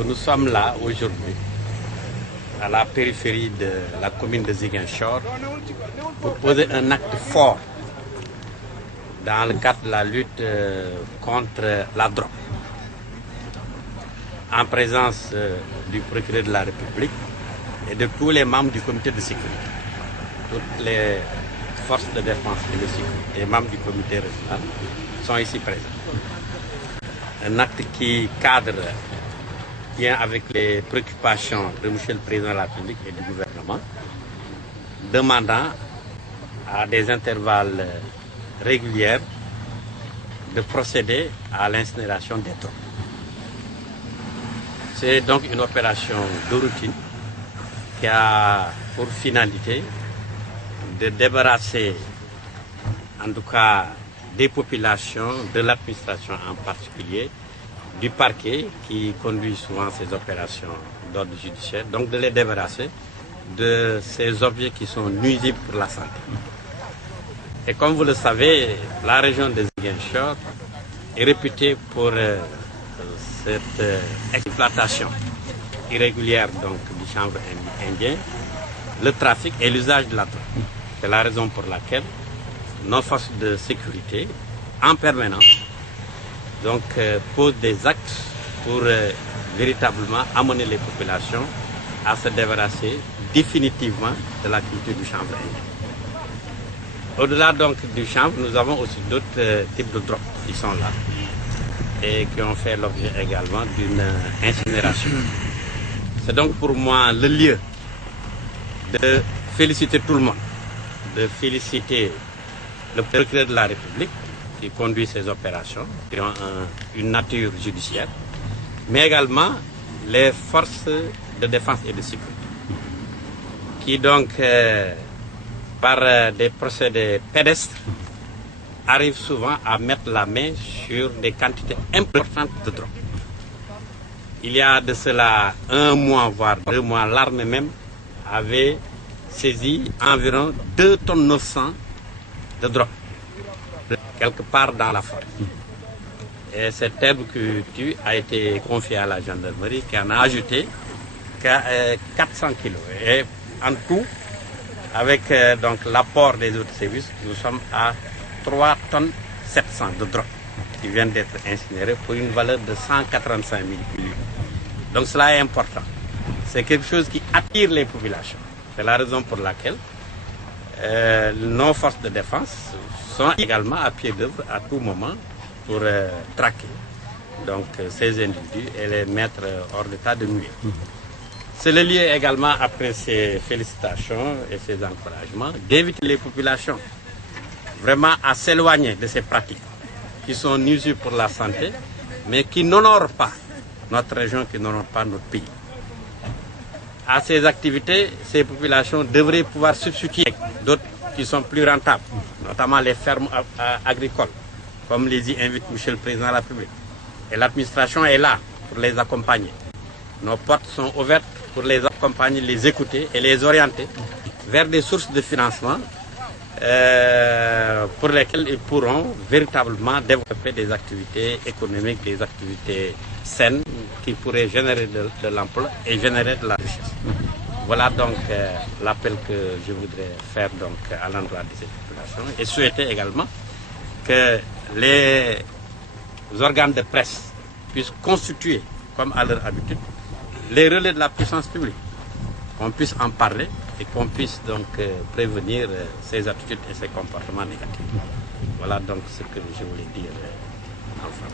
que nous sommes là aujourd'hui, à la périphérie de la commune de Ziguinchor, pour poser un acte fort dans le cadre de la lutte contre la drogue, en présence du procureur de la République et de tous les membres du comité de sécurité, toutes les forces de défense et de sécurité, les membres du comité régional sont ici présents. Un acte qui cadre bien avec les préoccupations de M. le Président de la République et du gouvernement, demandant à des intervalles réguliers de procéder à l'incinération des drogues. C'est donc une opération de routine qui a pour finalité de débarrasser, en tout cas, des populations, de l'administration en particulier, du parquet qui conduit souvent ces opérations d'ordre judiciaire, donc de les débarrasser de ces objets qui sont nuisibles pour la santé. Et comme vous le savez, la région de Ziguinchor est réputée pour cette exploitation irrégulière donc, du chanvre indien, le trafic et l'usage de la drogue. C'est la raison pour laquelle nos forces de sécurité, en permanence, donc, posent des actes pour véritablement amener les populations à se débarrasser définitivement de la culture du chanvre indien. Au-delà donc du chanvre, nous avons aussi d'autres types de drogues qui sont là et qui ont fait l'objet également d'une incinération. C'est donc pour moi le lieu de féliciter tout le monde, de féliciter le procureur de la République qui conduit ces opérations, qui ont une nature judiciaire, mais également les forces de défense et de sécurité, qui donc, par des procédés pédestres, arrivent souvent à mettre la main sur des quantités importantes de drogue. Il y a de cela 1 mois, voire 2 mois, l'armée même avait saisi environ 2,9 tonnes de drogue, quelque part dans la forêt. Et cette herbe que tue a été confiée à la gendarmerie qui en a ajouté 400 kilos. Et en tout, avec donc l'apport des autres services, nous sommes à 3 tonnes 700 de drogue qui viennent d'être incinérées pour une valeur de 185 000 kilos. Donc cela est important. C'est quelque chose qui attire les populations. C'est la raison pour laquelle nos forces de défense sont également à pied d'œuvre à tout moment pour traquer donc, ces individus et les mettre hors d'état de nuire. C'est le lieu également, après ces félicitations et ces encouragements, d'inviter les populations vraiment à s'éloigner de ces pratiques qui sont nuisibles pour la santé, mais qui n'honorent pas notre région, qui n'honorent pas notre pays. À ces activités, ces populations devraient pouvoir substituer d'autres qui sont plus rentables, notamment les fermes agricoles, comme les y invite M. le Président de la République. Et l'administration est là pour les accompagner. Nos portes sont ouvertes pour les accompagner, les écouter et les orienter vers des sources de financement pour lesquelles ils pourront véritablement développer des activités économiques, des activités saines qui pourraient générer de l'emploi et générer de la richesse. Voilà donc l'appel que je voudrais faire donc, à l'endroit de ces populations et souhaiter également que les organes de presse puissent constituer, comme à leur habitude, les relais de la puissance publique, qu'on puisse en parler et qu'on puisse donc prévenir ces attitudes et ces comportements négatifs. Voilà donc ce que je voulais dire enfin.